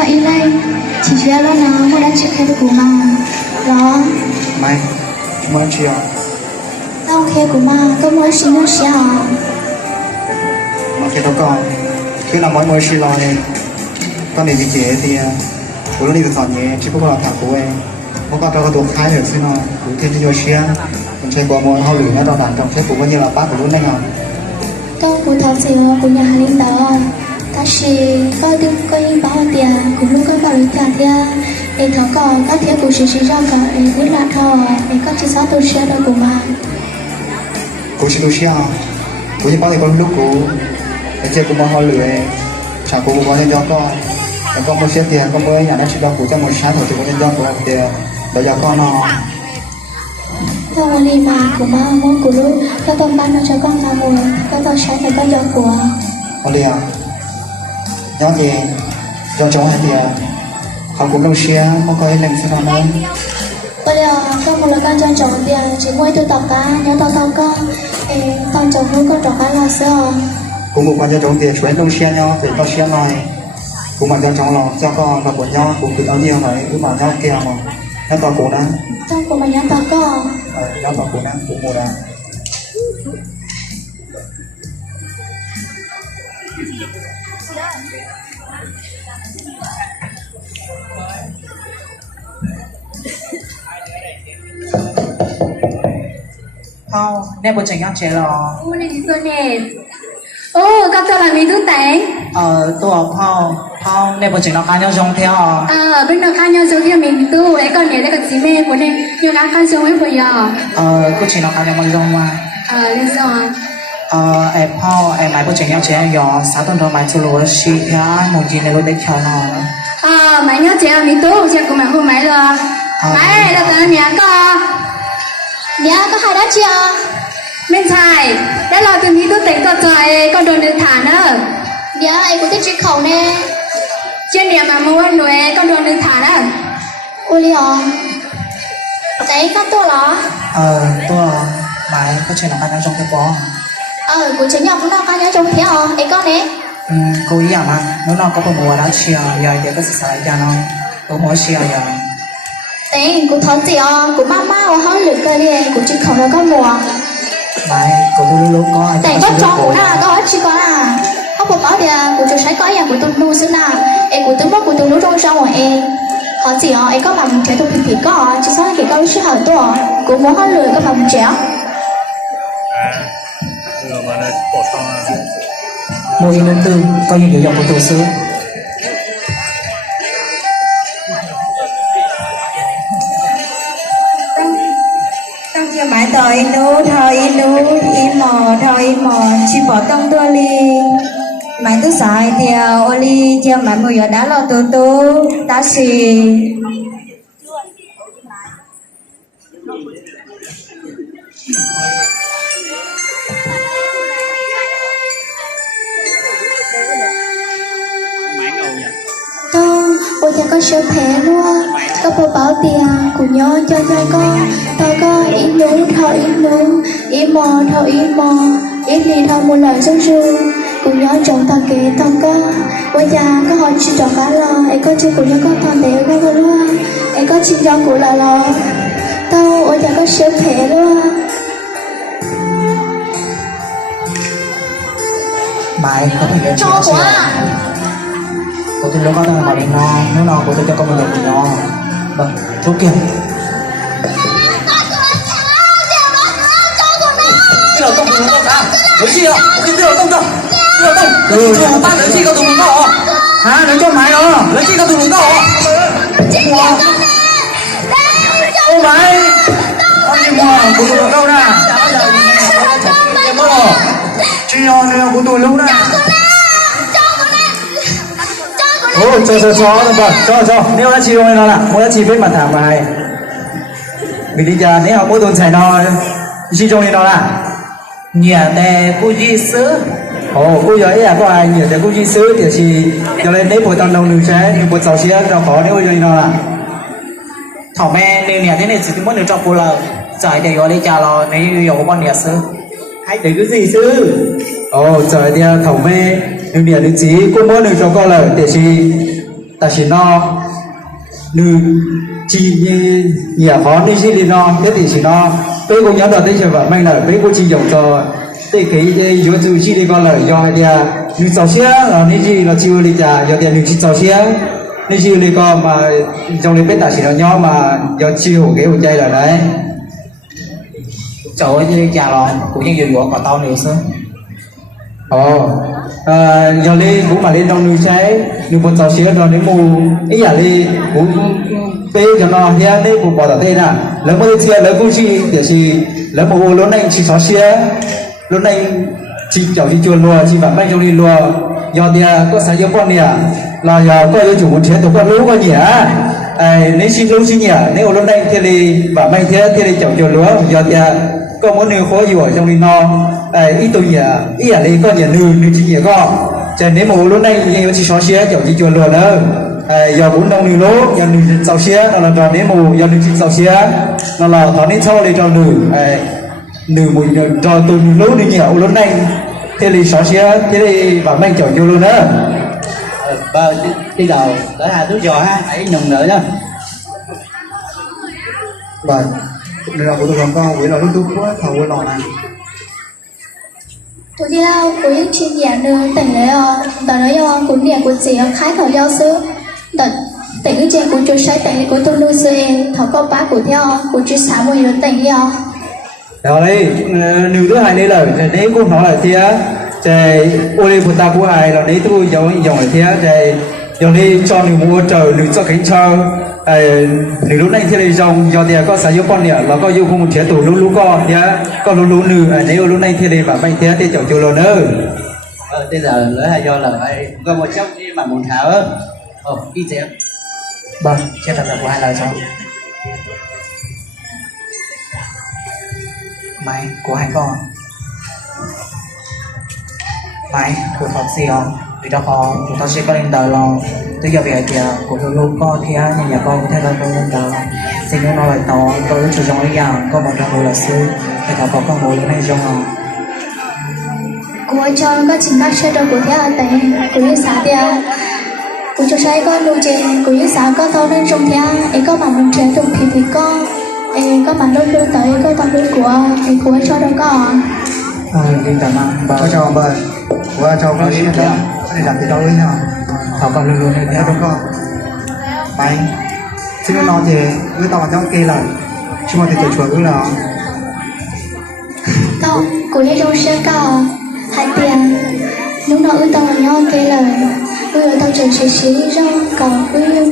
là y đây chỉ chia lo nào mua đã chịu khe của mà đó mày mới chiều tao khe của mà có mỗi xin nó xia mà khi đó còn khi nào mỗi xin lo này con này bị chế thì bố nó đi từ dọn nhé chứ không có thằng của em bố con cho cái tổ khai được xin nó cũng thêm cho nhiều xia mình chơi qua mỗi hao lửa nó đào đàn trong thế cũng bao nhiêu là bác của luôn đây nào tao của thằng gì của nhà hàng linh đó ta chỉ có được có những bao tiền cũng lúc có bao nhiêu tiền để thằng còn có thể của chỉ ra cả để biết là thôi để có chỉ sáu tôi sẽ được của mà cô chỉ tôi xia cô chỉ bao nhiêu con lúc cô để chơi cũng bao hao lửa chả cô có nên cho con mua xe tiền con mua nhà nó chỉ cho cô cho một sáng thôi thì cô nên cho cô tiền để cho con nó tao muốn đi mà của mà muốn của lúc tao tao bán nó cho con tao mua tao sáng thì có cho của con đi à nhớ gì cho cháu hay tiền họ cũng đâu xe không có làm sao đâu bây giờ con một lần con cho chồng tiền chỉ mua tôi tập cá nhớ tao con con chồng luôn con chọn cá là sao cũng một quan cho cháu tiền chuyển đông xe nhau để có xe này cũng mà cho cháu là cho con là của nhau cũng tự áo nhiều này cứ mà nhau kia mà nó to cổ đó tao của mày nhớ tao con nó to cổ đó cũng một đó Không, nè bộ chỉnh nhau chế lo. ô này thì tôi nè ô con tôi làm gì tôi tệ Tôi không, nè bộ chỉnh nó cá nhau giống theo. bên nào khăn nhau giống như mình tu ấy còn nhớ đây cái gì mê của nên nhiều cá khăn giống ấy bây giờ Cô chỉnh nó cá nhau bằng giống mà. lên sao Em không, em mày bộ chỉnh nhau chế nhỏ, sáng tuần rồi mày chịu lúa xí ya, một gì này luôn để chờ nó. mày nhớ chị mình tu chị của mày hôm mày rồi mày là tao nhà có hai đó chưa bên trái đã lo từนี้tôi tính có trời con đồ nữ thản á dạ em cũng thích chiếc khẩu nè trên điểm mà mua nuôi con đồ nữ thản á ôi li hả đấy con tôi là Tôi mày có chỉnh nó cá nhau giống theo bó. của chính nhập nó có nhớ trong thế hả ấy con nè Cô ý à mà, nếu nó có một mùa đã chia, giờ thì có sự xảy ra nó, có mỗi chia giờ. đấy của thằng chị của mama của hơi lửa cơ đi của chiếc khẩu nó có mùa Mày, cô tôi lúc có ai tại có cho của nó có hết chỉ có là không có bảo thì của tôi sẽ có nhà của tôi nuôi xứ nào em của tôi mất của tôi nuôi trong sau rồi em họ chỉ em có bằng trẻ tôi thì có chỉ sau khi có lúc sẽ hỏi tôi của muốn hơi lửa có bằng trẻ mỗi năm tư có những điều dòng của tôi xưa. tăng cho mãi tờ inu thờ inu im mò chỉ bỏ tăng tôi li mãi tôi xài thì oli cho mãi một giờ đã lo tu đã xì ôi cha con siêu thế luôn có bộ bảo tiền của nhau cho con tao có im nú thao im mò thao im mò ít đi thao một lời dân dương của nhau chồng tao kế tao có ôi cha có hỏi chỉ chọn cá lo ấy có chơi của nhau con thằng bé có luôn ấy có chỉ cho của là lo tao ôi cha có siêu thế luôn Mày có thể nhận cho của cô tôi lúc có thằng bảo nó, nếu nó cô tôi cho con một nhận nó. Vâng, chú kia. Cái đầu tông của nó sao? Lấy gì ạ? Cái đầu tông đâu? Cái đầu tông. Chú ta lấy gì có tùng nó? Hả? Lấy cho mày đó. Lấy gì có tùng nó? Ô mày. Ông đi mua của tôi ở đâu nè? Em mua. Chị ơi, của tôi lâu nè. Ôi, cho, vâng, cho. Nếu đã chi ơi nó là, mỗi đã chi biết mặt thảm mà vì đi giờ nếu họ mỗi tuần xài nó, chi cho nên nó là nhà tè cô di sứ. Ồ, cô giờ ấy có ai nhà tè cô di sứ thì chỉ cho lên đấy buổi tầm đầu đường trái, thì buổi 6 xe nó khó nếu cho nên nó là thảo mẹ nếu nhà thế này chỉ muốn được cho cô là giải để gọi đi trả lo nếu có con nhà sứ. Hãy để cái gì sư? Ồ, trời thì thảo mê nếu nhà đến chí cũng muốn được cho con lời để chi ta chỉ nó nữ chỉ nhà khó đi chỉ đi nó thế thì chỉ nó bây cô nhớ được tới giờ vợ mình là bây cô chỉ dùng cho tới cái chỗ chú chỉ đi con lời do hai tia nữ cháu xía là nữ chỉ là chiêu đi trả do tia nữ chỉ cháu xía nữ chiêu đi con mà trong đi biết ta chỉ nó nhỏ mà do chiêu cái hồ chay là đấy Trời ơi, đi chào rồi, cũng như vừa có tao nữa sớm. Giờ đi cũng mà lên trong núi cháy, núi bột cháu xía rồi đến mù, ý là đi cũng bê cho nó hiện đấy cũng bỏ tao tên à, lớn mới chia lớn cũng chi, để chi lớn mù lớn này chỉ cháu xía, lớn này chỉ cháu đi chuồn lùa, chỉ bản bay trong đi lùa, giờ thì có sáng giờ con nè, là giờ có yêu chủ muốn chế tổ con lúa con nhỉ, nếu xin lúa xin nhỉ, nếu lớn này thì đi bản bay thì đi cháu chuồn lúa, giờ thì có muốn nhiều khóอยู่trong đi no ít tôi nhỉ ít là đi con nhỉ nư chỉ nhỉ con cho nên mù lúc này nhiều chỉ xóa xía kiểu chỉ chuồn luôn đó giờ bốn đông nư lố giờ nư sáu xía nó là tròn đến mù giờ nư chỉ sáu xía nó là thọ đến sau đi tròn nư mù tròn từ nư lố nư nhiều lúc này thế thì xóa xía thế thì bảo mình kiểu chuồn luôn đó Bây giờ tới 2 túi giò ha, hãy nhường nữa nha. Vâng, nên là bố tôi còn con với là lúc tôi quá thầu với lò này. Tôi đi đâu của những chuyên gia nữa tỉnh đấy tao nói do cũng nhà của chị khái thầu giao sư tỉnh cái chuyện của chú sai tỉnh của tôi nuôi sư em thầu có bác của theo của chú xã một người tỉnh đi đó đây nữ thứ hai đây là nếu cô nói là thế chạy ôi của ta của ai là đấy tôi giống là thế chạy giống đi cho nữ mua trời nữ cho cánh cho nữ lúc này thì là dòng do thì có sản dụng con nè là có yêu không một chế tủ lú con nhá có lú nữ nếu lúc này thì là bảo mạnh thế thì chọn chiều lớn hơn Bây giờ lỡ hai do là có một chốc đi mà muốn tháo á. Ít dễ. vâng Chết thật là của hai lời cháu. Mày, của hai con. Mày, của Phật gì không? Vì đó khó, chúng ta sẽ có lên đời lo. Tôi giờ về kìa, của tôi luôn con thì nhà con có thể là con lên đời. Xin nó nói to, tôi chủ trong cái dạng, có một thằng là sư. Thì thảo có con ngồi lên này trong lòng. của cho có chính bác chơi đâu của theo tỉnh của những xã thì của chú sai có nuôi trên của những xã có thâu nên trong theo ấy có bằng một trẻ trong thì có có bằng luôn luôn tới có bằng luôn của cho đâu có xin cảm ơn Cho chào bà, của chào con đi cho để làm gì đâu ấy nào. thảo con luôn luôn này Theo đúng con. Mày, xin nó nói gì, cứ tao vào trong kia là, chứ mà thì tuổi chuột cứ là. tao của những trong xe có hai tiền lúc đó tao nhau kia là bây giờ tao chỉ xí rong còn bây giờ